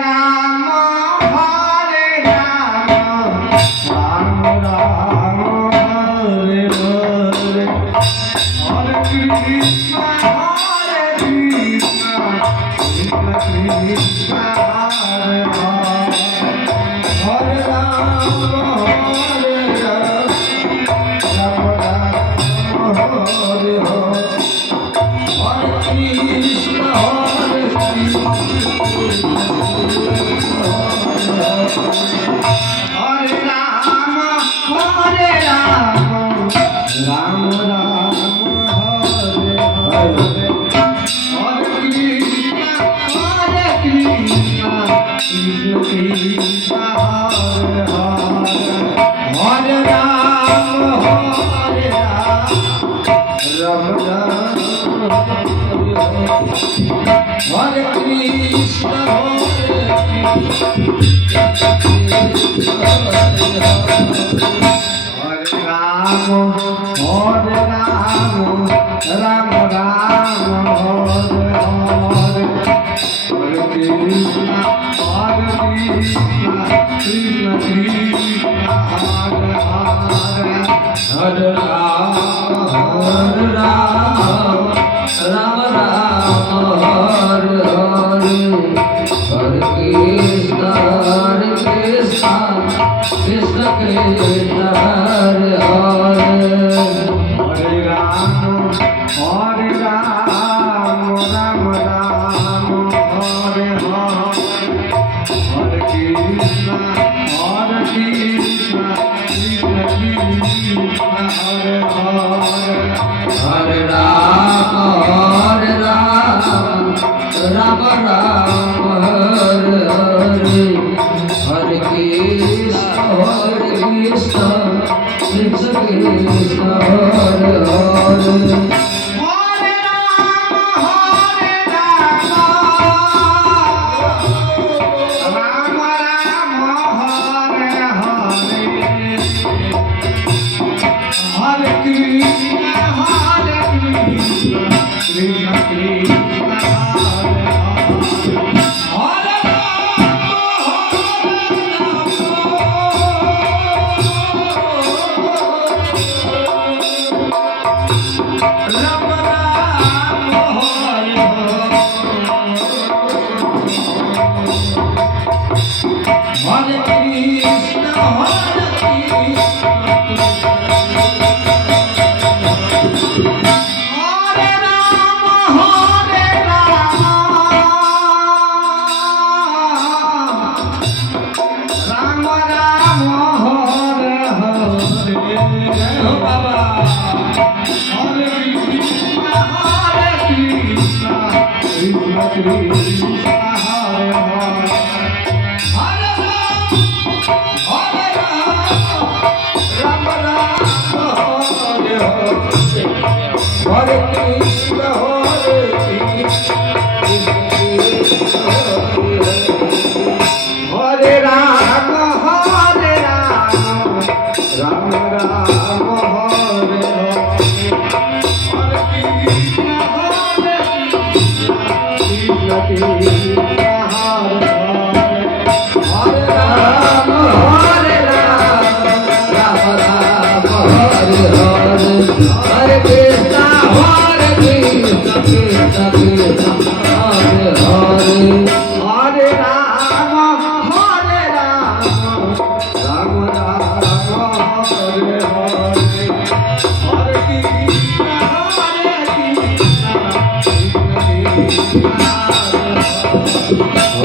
রাম হরে রাম রাম রাম হরে হরে হরে কৃষ্ণ হরে কৃষ্ণ কৃষ্ণ কৃষ্ণ হরে হরে হরে রাম হরে রাম রাম রাম হরে হরে হরে কৃষ্ণ হরে কৃষ্ণ হরে রাম হরে রাম রাম রাম হরে হরে হরে কৃষ্ণ কৃষ্ণ কৃষ্ণ হরে হরে হরে রাম হরে রাম রাম রাম হরে কৃষ্ণ হরে রাম হরে রাম রাম রাম হরে হরে হরে কৃষ্ণ কৃষ্ণ কৃষ্ণ হরে হরে হরে রাম হরে রাম রাম রাম হরে হরে হরে কৃষ্ণ কৃষ্ণ কৃষ্ণ হরে হরে হরে রাম হরে রাম রাম রাম হরে হরে হরে কৃষ্ণ কৃষ্ণ কৃষ্ণ হরে হরে হরে রাম রাম রাম হরে হরে হরে কৃষ্ণ কৃষ্ণ কৃষ্ণ হরে হরে হরে রাম হরে রাম রাম রাম হরে হরে হরে কৃষ্ণ কৃষ্ণ কৃষ্ণ কৃষ্ণ হরে রাম রাম হরে হরে কৃষ্ণ হরে রাম হরে রাম রাম রাম হরে হরে জয় হো বাবা হরে কৃষ্ণ কৃষ্ণ কৃষ্ণ হরে হরে হরে রাম রাম হরে হরে হরে কৃষ্ণ হরে রাম হরে রাম রাম রাম হরে হরে কৃষ্ণ কৃষ্ণ কৃষ্ণ হরে হরে রাম হরে রাম রাম রাম হরে হরে হরে কৃষ্ণ কৃষ্ণ কৃষ্ণ হরে হরে হরে রাম হরে রাম রাম রাম হরে হরে হরে কৃষ্ণ কৃষ্ণ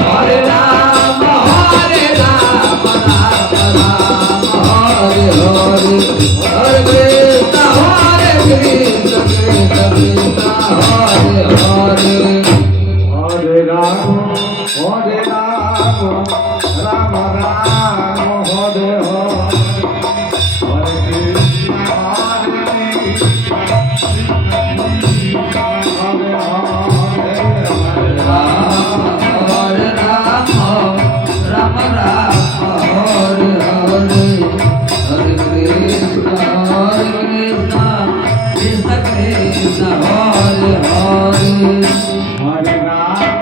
হরে রাম হরে রাম রাম রাম হরে হরে হরে কৃষ্ণ কৃষ্ণ কৃষ্ণ কৃষ্ণ হরে হরে হরে রাম রাম রাম হরে হরে হরে কৃষ্ণ হরে হরে হরে রাম হরে Ram Ram Ram Hare Hare Hare Krishna Krishna Krishna Hare Hare Hare Ram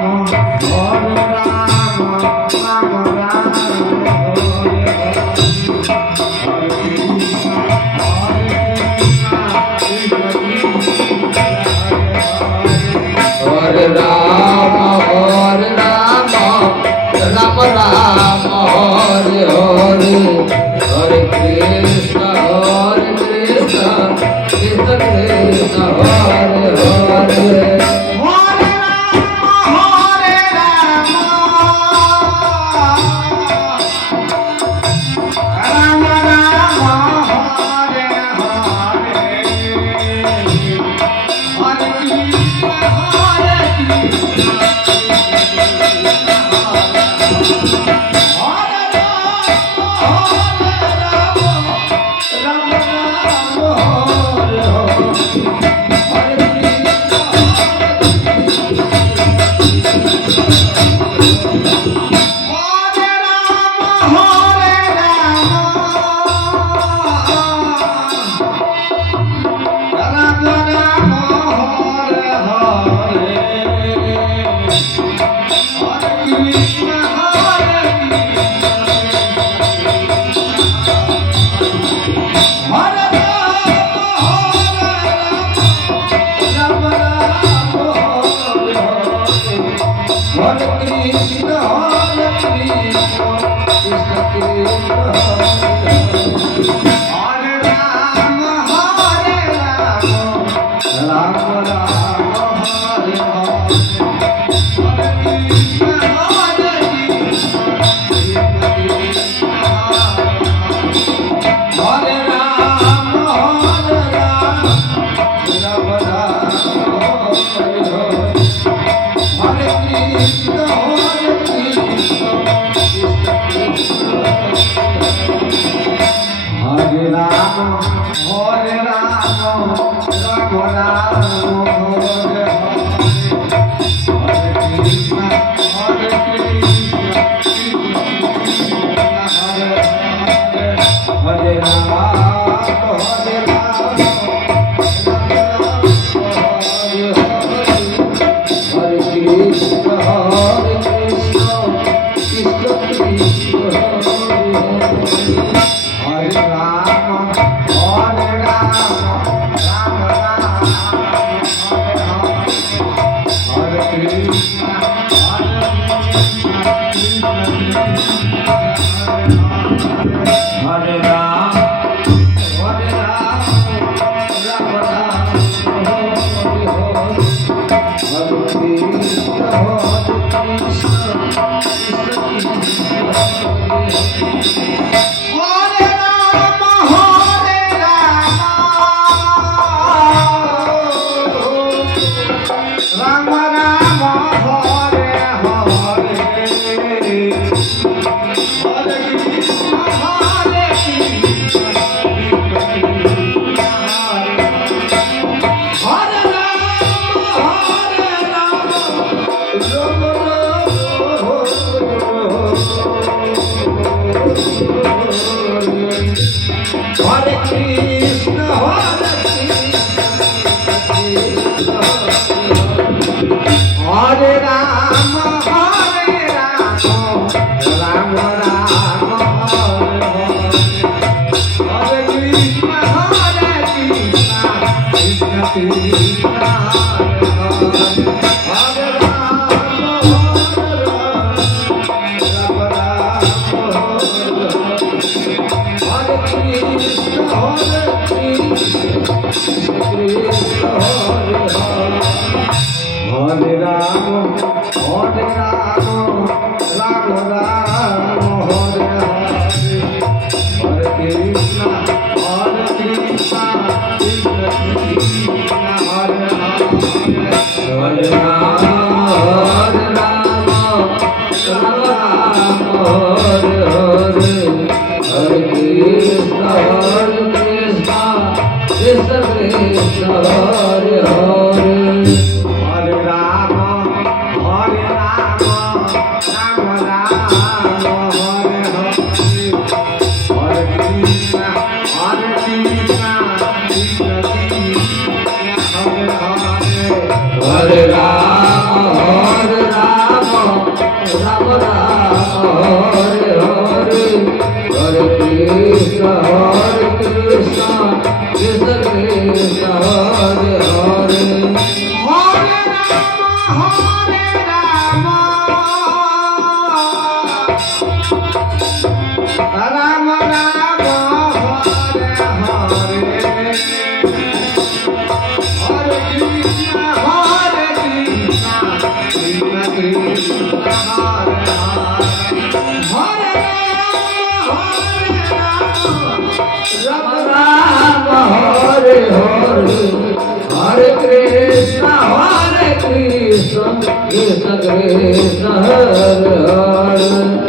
Krishna Krishna Hare Hare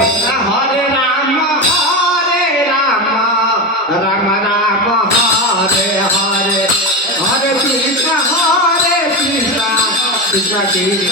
Hare